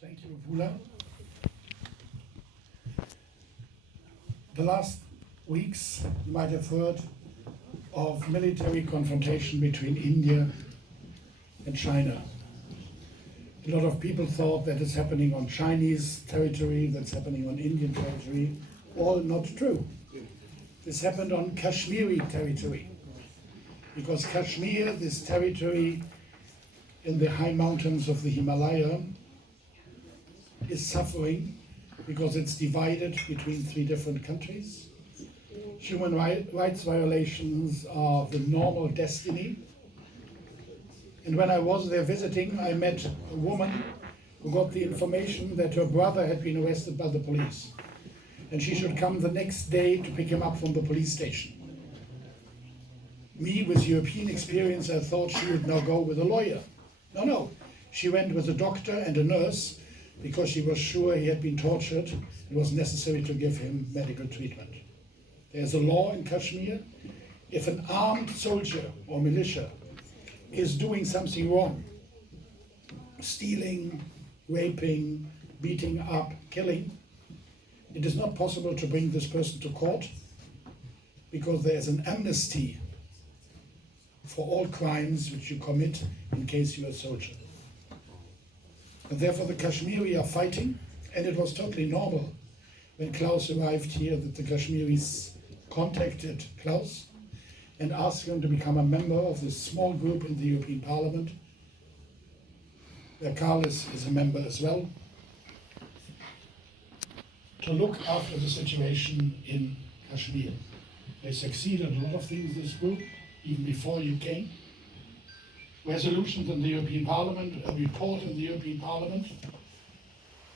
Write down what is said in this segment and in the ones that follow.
Thank you, Vula. The last weeks, you might have heard of military confrontation between India and China. A lot of people thought that is happening on Chinese territory, that's happening on Indian territory. All not true. This happened on Kashmiri territory, because Kashmir, this territory in the high mountains of the Himalaya, is suffering because it's divided between three different countries. Human rights violations are the normal destiny. And when I was there visiting, I met a woman who got the information that her brother had been arrested by the police, and she should come the next day to pick him up from the police station. Me, with European experience, I thought she would now go with a lawyer. No, she went with a doctor and a nurse because she was sure he had been tortured. It was necessary to give him medical treatment. There's a law in Kashmir. If an armed soldier or militia is doing something wrong, stealing, raping, beating up, killing, it is not possible to bring this person to court because there is an amnesty for all crimes which you commit in case you are a soldier. And therefore the Kashmiri are fighting, and it was totally normal when Klaus arrived here that the Kashmiris contacted Klaus and asked him to become a member of this small group in the European Parliament, where Karl is a member as well, to look after the situation in Kashmir. They succeeded in a lot of things, this group, even before you came. Resolutions in the European Parliament, a report in the European Parliament,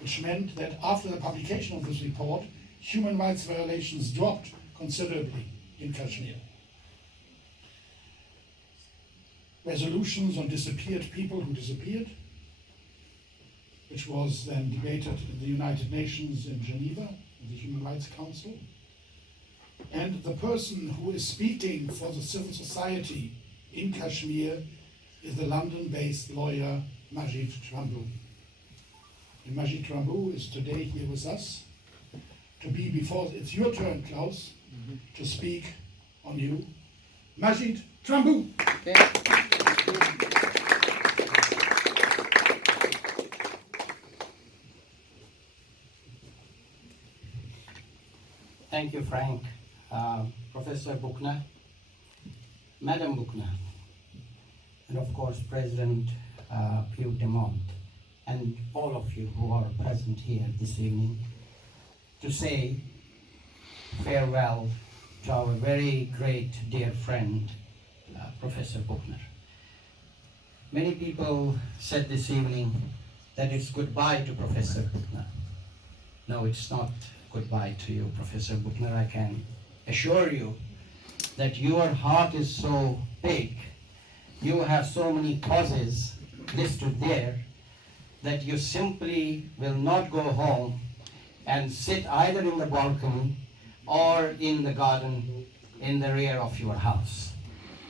which meant that after the publication of this report, human rights violations dropped considerably in Kashmir. Resolutions on disappeared people who disappeared, which was then debated in the United Nations in Geneva, in the Human Rights Council. And the person who is speaking for the civil society in Kashmir is the London-based lawyer Majid Tramboo. And Majid Tramboo is today here with us to be, before it's your turn, Klaus, to speak on you. Majid Tramboo. Okay. Thank you, Frank. Professor Buchner, Madam Buchner, and of course President Puig de Montt, and all of you who are present here this evening, to say farewell to our very great dear friend, Professor Buchner. Many people said this evening that it's goodbye to Professor Buchner. No, it's not goodbye to you, Professor Buchner. I can assure you that your heart is so big, you have so many causes listed there, that you simply will not go home and sit either in the balcony or in the garden in the rear of your house.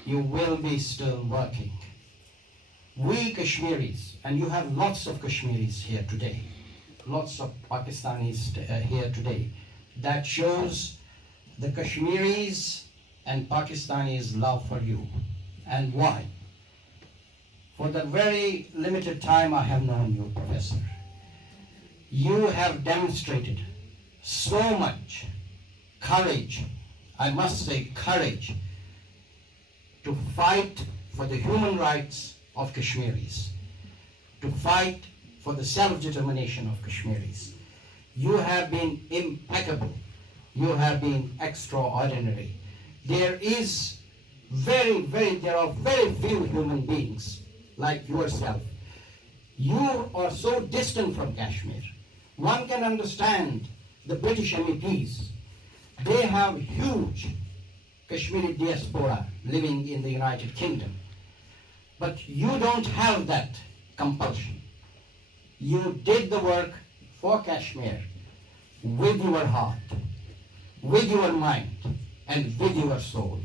You will be still working. We Kashmiris, and you have lots of Kashmiris here today, lots of Pakistanis here today, that shows the Kashmiris and Pakistanis' love for you. And why? For the very limited time I have known you, Professor, you have demonstrated so much courage, I must say courage, to fight for the human rights of Kashmiris, to fight for the self-determination of Kashmiris. You have been impeccable. You have been extraordinary. There are very few human beings like yourself. You are so distant from Kashmir. One can understand the British MEPs. They have huge Kashmiri diaspora living in the United Kingdom. But you don't have that compulsion. You did the work for Kashmir with your heart, with your mind, and with your soul.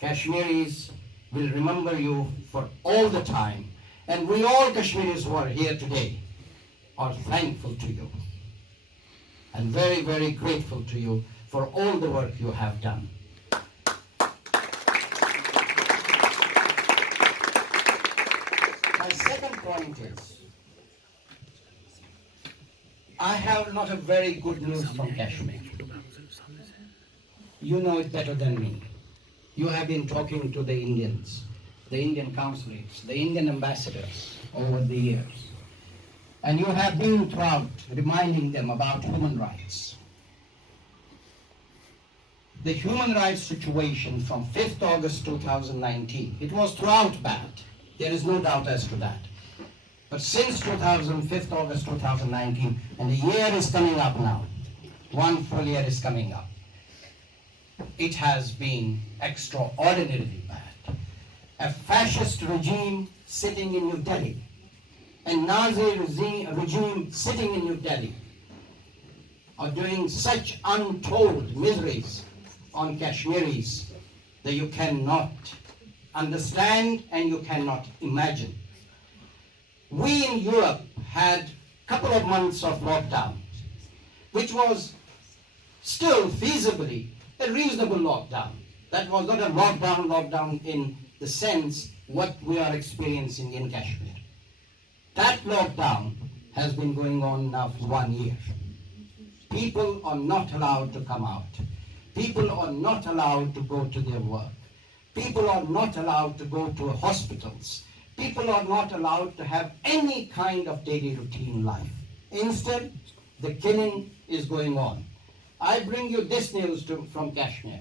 Kashmiris will remember you for all the time. And we all Kashmiris who are here today are thankful to you and very, very grateful to you for all the work you have done. My second point is, I have not a very good news from Kashmir. You know it better than me. You have been talking to the Indians, the Indian consulates, the Indian ambassadors over the years. And you have been throughout reminding them about human rights. The human rights situation from 5th August 2019, it was throughout bad. There is no doubt as to that. But since 5th August 2019, and a year is coming up now, one full year is coming up, it has been extraordinarily bad. A fascist regime sitting in New Delhi, a Nazi regime sitting in New Delhi, are doing such untold miseries on Kashmiris that you cannot understand and you cannot imagine. We in Europe had a couple of months of lockdown, which was still feasibly a reasonable lockdown. That was not a lockdown in the sense what we are experiencing in Kashmir. That lockdown has been going on now for 1 year. People are not allowed to come out. People are not allowed to go to their work. People are not allowed to go to hospitals. People are not allowed to have any kind of daily routine life. Instead, the killing is going on. I bring you this news from Kashmir.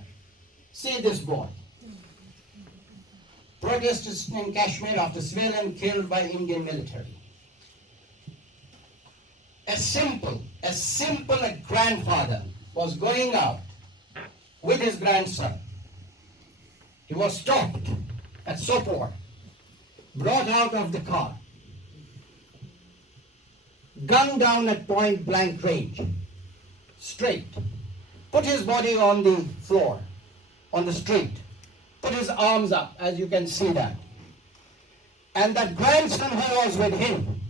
See this boy. Protesters in Kashmir after civilian killed by Indian military. A simple grandfather was going out with his grandson. He was stopped at Sopore, brought out of the car, gunned down at point blank range, straight, put his body on the floor, on the street, put his arms up, as you can see that. And that grandson who was with him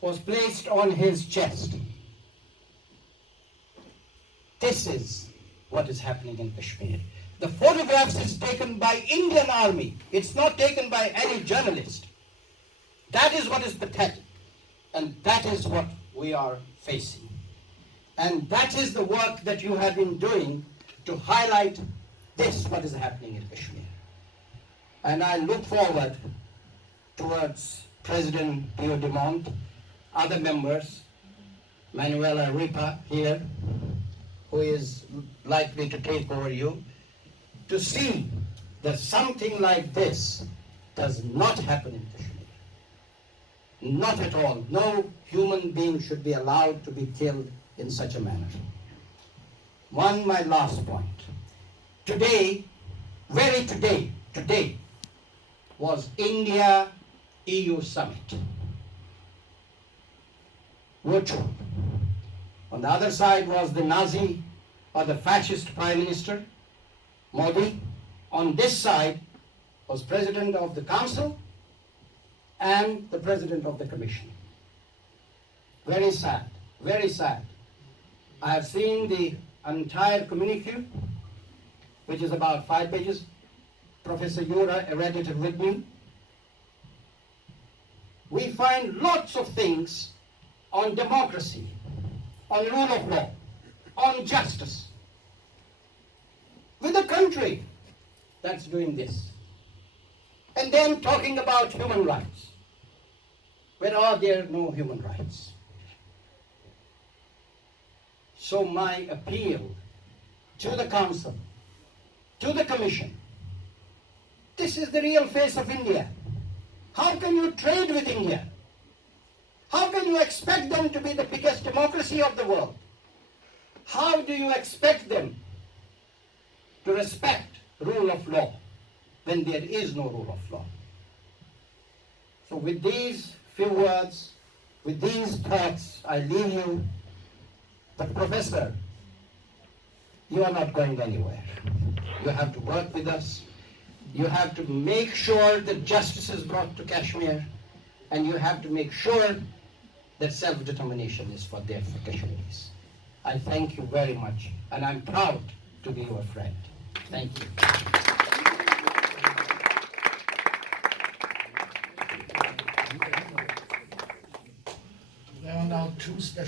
was placed on his chest. This is what is happening in Kashmir. The photographs is taken by Indian Army. It's not taken by any journalist. That is what is pathetic. And that is what we are facing. And that is the work that you have been doing to highlight this, what is happening in Kashmir. And I look forward towards President Pio Demont, other members, Manuela Ripa here, who is likely to take over you, to see that something like this does not happen in Kashmir. Not at all. No human being should be allowed to be killed in such a manner. My last point. Today was India-EU summit. Virtual. On the other side was the Nazi or the fascist Prime Minister, Modi. On this side was President of the Council and the President of the Commission. Very sad, very sad. I have seen the entire communique, which is about 5 pages. Professor Yura read it with me. We find lots of things on democracy, on rule of law, on justice, with a country that's doing this. And then talking about human rights. Where are there no human rights? So my appeal to the Council, to the Commission, this is the real face of India. How can you trade with India? How can you expect them to be the biggest democracy of the world? How do you expect them to respect rule of law when there is no rule of law? So with these few words, with these thoughts, I leave you. But Professor, you are not going anywhere. You have to work with us. You have to make sure that justice is brought to Kashmir. And you have to make sure that self-determination is for there for Kashmiris. I thank you very much, and I'm proud to be your friend. Thank you. There are now two special